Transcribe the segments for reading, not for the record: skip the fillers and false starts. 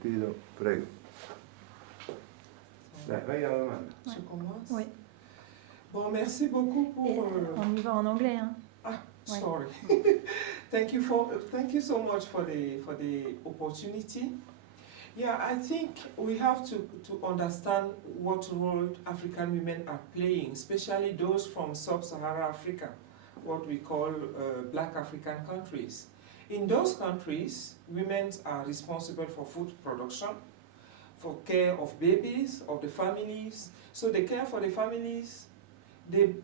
Castillo, prego. Vai alla domanda. Je commence? Oui. Bon, merci beaucoup Et pour... on y va en anglais, hein. Ah, Ouais. sorry. Thank you so much for the opportunity. Yeah, I think we have to understand what role African women are playing, especially those from sub-Saharan Africa, what we call black African countries. In those countries, women are responsible for food production, for care of babies, of the families. So they care for the families, they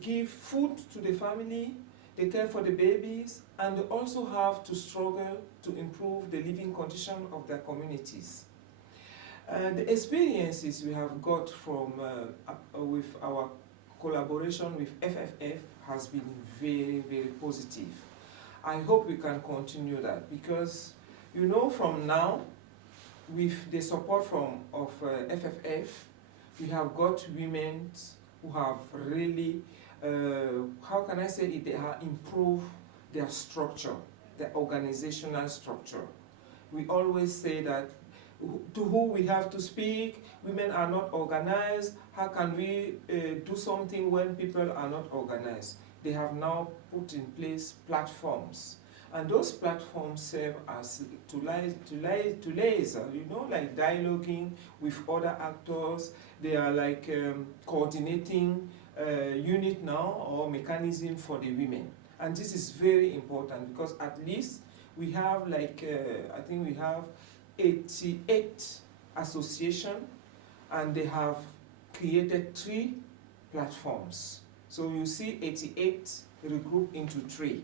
give food to the family, they care for the babies, and they also have to struggle to improve the living condition of their communities. The experiences we have got from with our collaboration with FFF has been very, very positive. I hope we can continue that because, you know, from now, with the support of FFF, we have got women who have really, how can I say it, they have improved their structure, their organizational structure. We always say that to who we have to speak, women are not organized, how can we do something when people are not organized? They have now put in place platforms. And those platforms serve as to liaison, you know, like dialoguing with other actors. They are like coordinating unit now or mechanism for the women. And this is very important because at least we have like, I think we have 88 associations and they have created 3 platforms. So you see 88 regrouped into 3.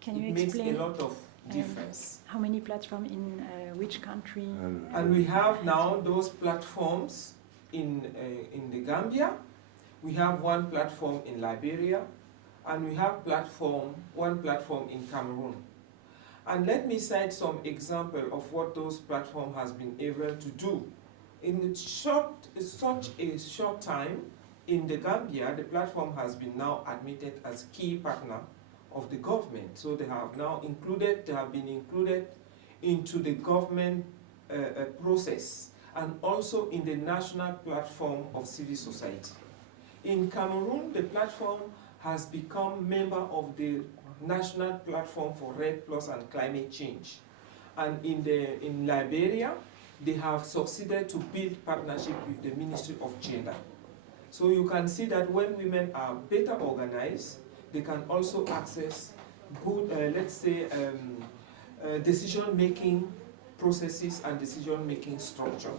Can it you makes explain a lot of difference. how many platforms in which country? And we have now those platforms in the Gambia. We have one platform in Liberia, and we have one platform in Cameroon. And let me cite some example of what those platforms has been able to do. In such a short time, in the Gambia, the platform has been now admitted as key partner of the government. So they have been included into the government process and also in the national platform of civil society. In Cameroon, the platform has become member of the national platform for REDD+ and climate change. And in Liberia, they have succeeded to build partnership with the Ministry of Gender. So you can see that when women are better organized, they can also access good, let's say, decision-making processes and decision-making structure.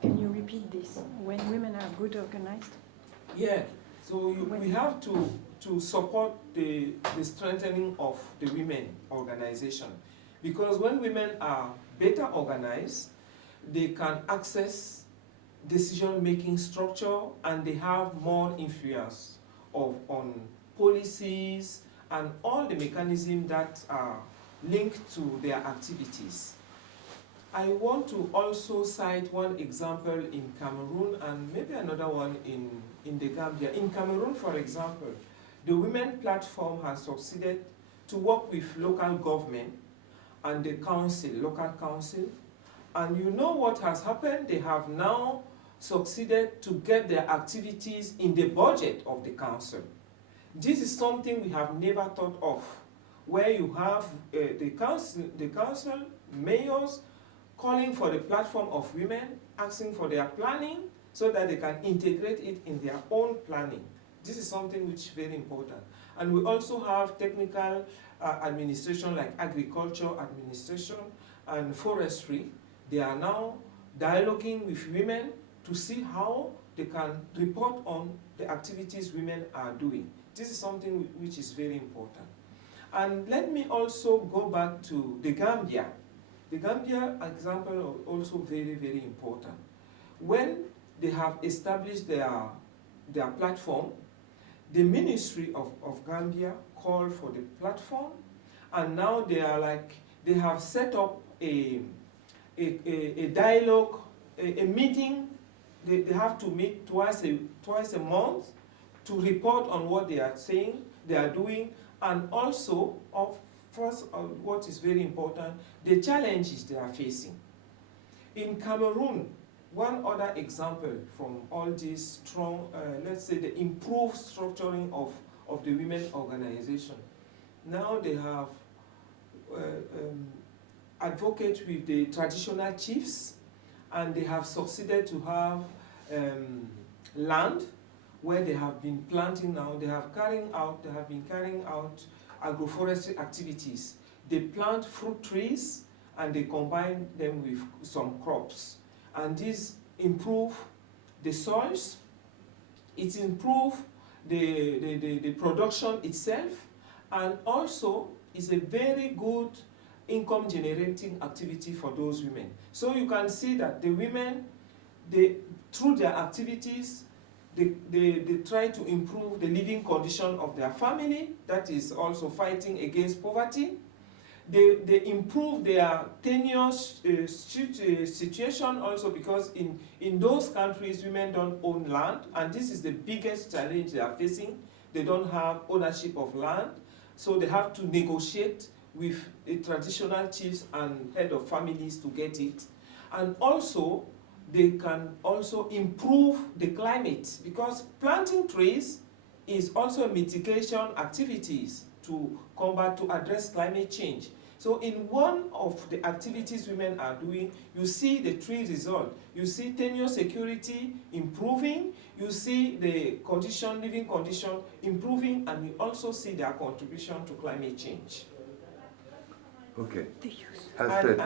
Can you repeat this? When women are good organized? Yeah, so we have to support the strengthening of the women organization. Because when women are better organized, they can access decision-making structure and they have more influence on policies and all the mechanisms that are linked to their activities. I want to also cite one example in Cameroon and maybe another one in the Gambia. In Cameroon, for example, the Women Platform has succeeded to work with local government and the council, local council. And you know what has happened? They have now succeeded to get their activities in the budget of the council. This is something we have never thought of, where you have the council, mayors, calling for the platform of women, asking for their planning so that they can integrate it in their own planning. This is something which is very important. And we also have technical administration like agriculture administration and forestry. They are now dialoguing with women to see how they can report on the activities women are doing. This is something which is very important. And let me also go back to the Gambia. The Gambia example is also very, very important. When they have established their platform, the Ministry of Gambia called for the platform, and now they have set up a dialogue, a meeting. They have to meet twice a month to report on what they are saying, they are doing, and also first, what is very important, the challenges they are facing. In Cameroon, one other example from all these strong, let's say the improved structuring of the women organization. Now they have advocate with the traditional chiefs, and they have succeeded to have land where they have been planting now. They have been carrying out agroforestry activities. They plant fruit trees and they combine them with some crops. And this improve the soils, it improve the production itself, and also is a very good income generating activity for those women. So you can see that the women, through their activities, they try to improve the living condition of their family, that is also fighting against poverty. They improve their tenuous situation also, because in those countries women don't own land, and this is the biggest challenge they are facing. They don't have ownership of land, so they have to negotiate with the traditional chiefs and head of families to get it. And also they can also improve the climate, because planting trees is also mitigation activities to address climate change. So in one of the activities women are doing, you see the tree result. You see tenure security improving, you see the living condition improving, and you also see their contribution to climate change. Okay. The use. Alfred,